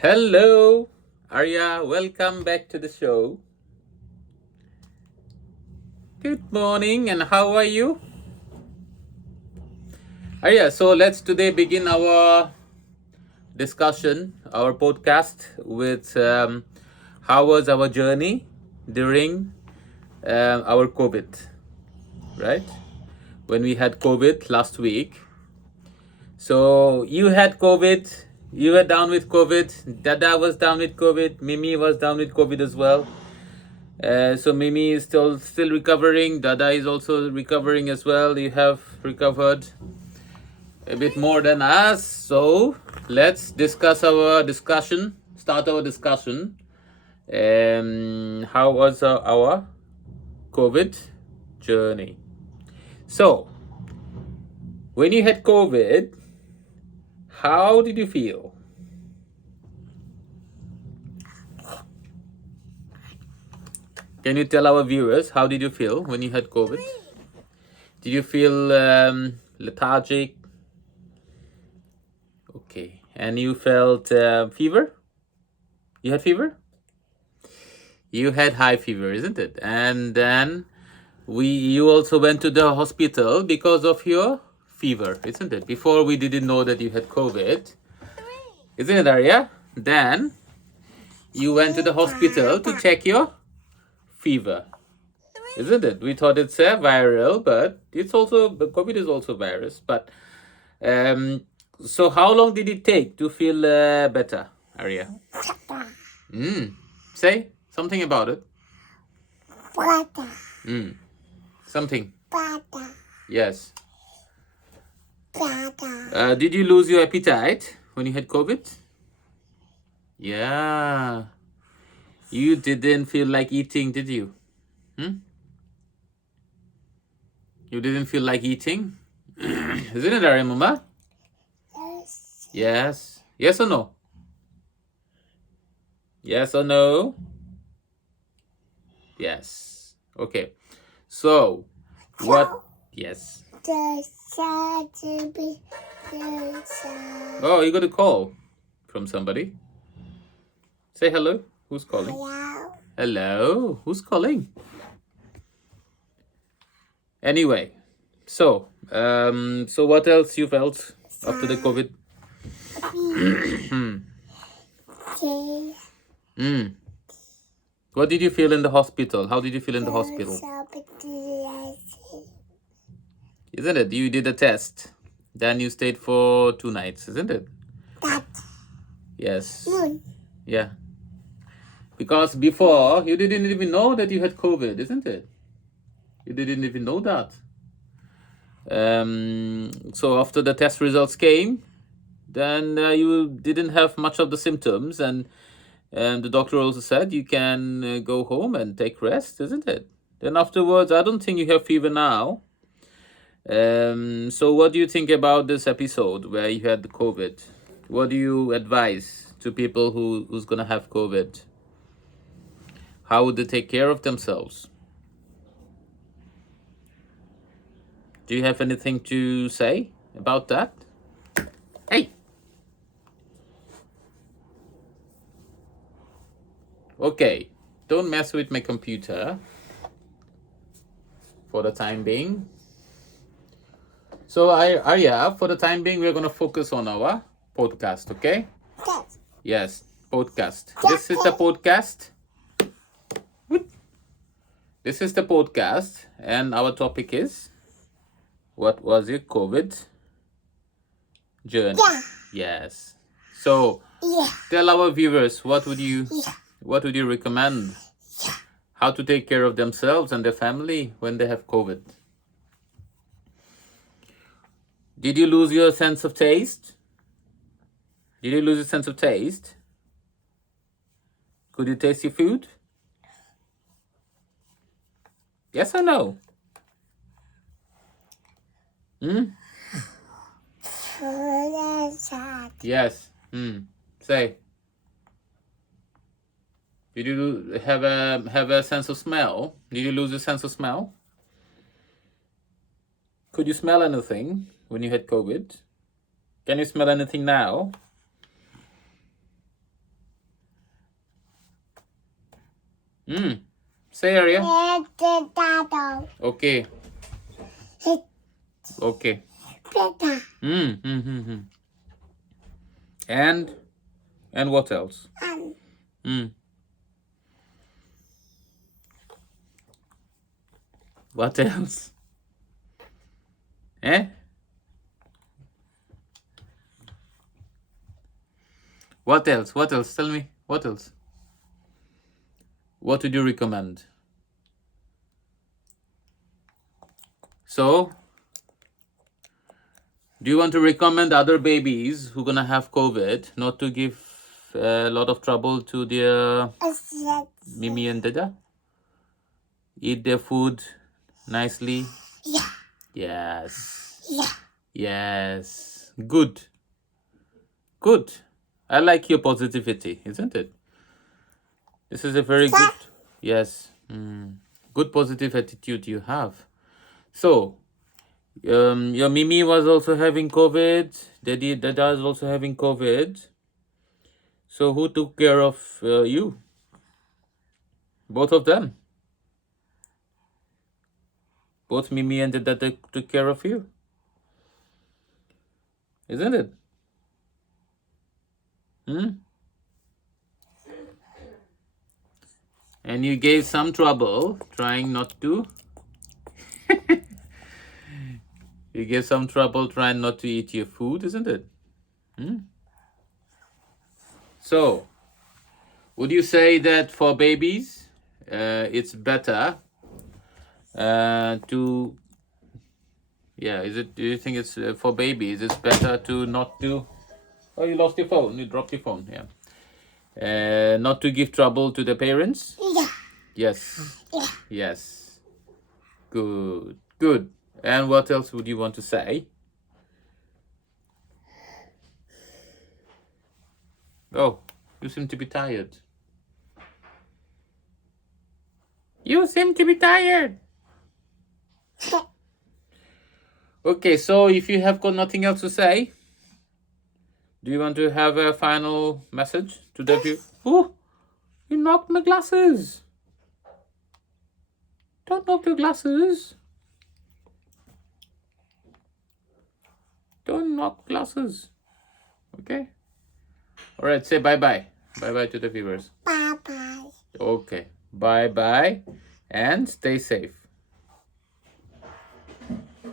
Hello, Arya. Welcome back to the show. Good morning, and how are you? Arya, so let's today begin our discussion, our podcast with how was our journey during our COVID, right? When we had COVID last week. So you had COVID, you were down with COVID, Dada was down with COVID, Mimi was down with COVID as well. So Mimi is still recovering. Dada is also recovering as well. You have recovered a bit more than us. So let's discuss our discussion. Start our discussion. How was our COVID journey? So when you had COVID, how did you feel? Can you tell our viewers how did you feel when you had COVID? Did you feel lethargic? Okay, and you felt fever? You had fever? You had high fever, isn't it? And then you also went to the hospital because of your fever, isn't it? Before we didn't know that you had COVID, isn't it, Arya? Then you went to the hospital to check your fever, isn't it? We thought it's a viral, but COVID is also virus. But so how long did it take to feel better, Arya? Say something about it. Something. Yes. Did you lose your appetite when you had COVID? Yeah. You didn't feel like eating, did you? You didn't feel like eating? Isn't it, Arya Mama? Yes. Yes or no? Yes or no? Yes. Okay. So, what? Yes. Oh, you got a call from somebody. Say hello. Who's calling? Hello. Who's calling? Anyway, so what else you felt after the COVID? What did you feel in the hospital? How did you feel in the hospital? Isn't it? You did a test. Then you stayed for 2 nights, isn't it? Yes. Yeah. Because before, you didn't even know that you had COVID, isn't it? You didn't even know that. So after the test results came, then you didn't have much of the symptoms, and the doctor also said you can go home and take rest, isn't it? Then afterwards, I don't think you have fever now. So what do you think about this episode where you had the COVID? What do you advise to people who's gonna have COVID? How would they take care of themselves? Do you have anything to say about that? Hey! Okay, don't mess with my computer for the time being. So, Arya, for the time being, we're going to focus on our podcast, okay? Yes, podcast. This is the podcast. This is the podcast, and our topic is, what was your COVID journey? Yes. So, tell our viewers, what would you recommend? How to take care of themselves and their family when they have COVID? Did you lose your sense of taste? Did you lose your sense of taste? Could you taste your food? Yes or no? Yes. Say. Did you have a sense of smell? Did you lose your sense of smell? Could you smell anything when you had COVID? Can you smell anything now? Say, Arya. Okay. Okay. And what else? What else? Eh? What else? What else? Tell me. What else? What would you recommend? So, do you want to recommend other babies who gonna have COVID not to give a lot of trouble to their Mimi and Dada? Eat their food nicely? Yeah. Yes. Yeah. Yes. Good. Good. I like your positivity, isn't it? This is a very good, yes, good positive attitude you have. So, your Mimi was also having COVID. Dada is also having COVID. So who took care of you? Both of them. Both Mimi and Dada took care of you, isn't it? And you gave some trouble trying not to. You gave some trouble trying not to eat your food, isn't it? So, would you say that for babies, it's better to, yeah, is it, do you think it's for babies, it's better to not do, oh, you lost your phone, you dropped your phone, yeah. Not to give trouble to the parents? Yeah. Yes. Yeah. Yes. Good. Good. And what else would you want to say? Oh, you seem to be tired. You seem to be tired. Okay, so if you have got nothing else to say, do you want to have a final message to the view? Oh, you knocked my glasses. Don't knock your glasses. Don't knock glasses. Okay? All right, say bye-bye. Bye-bye to the viewers. Bye-bye. Okay. Bye-bye and stay safe.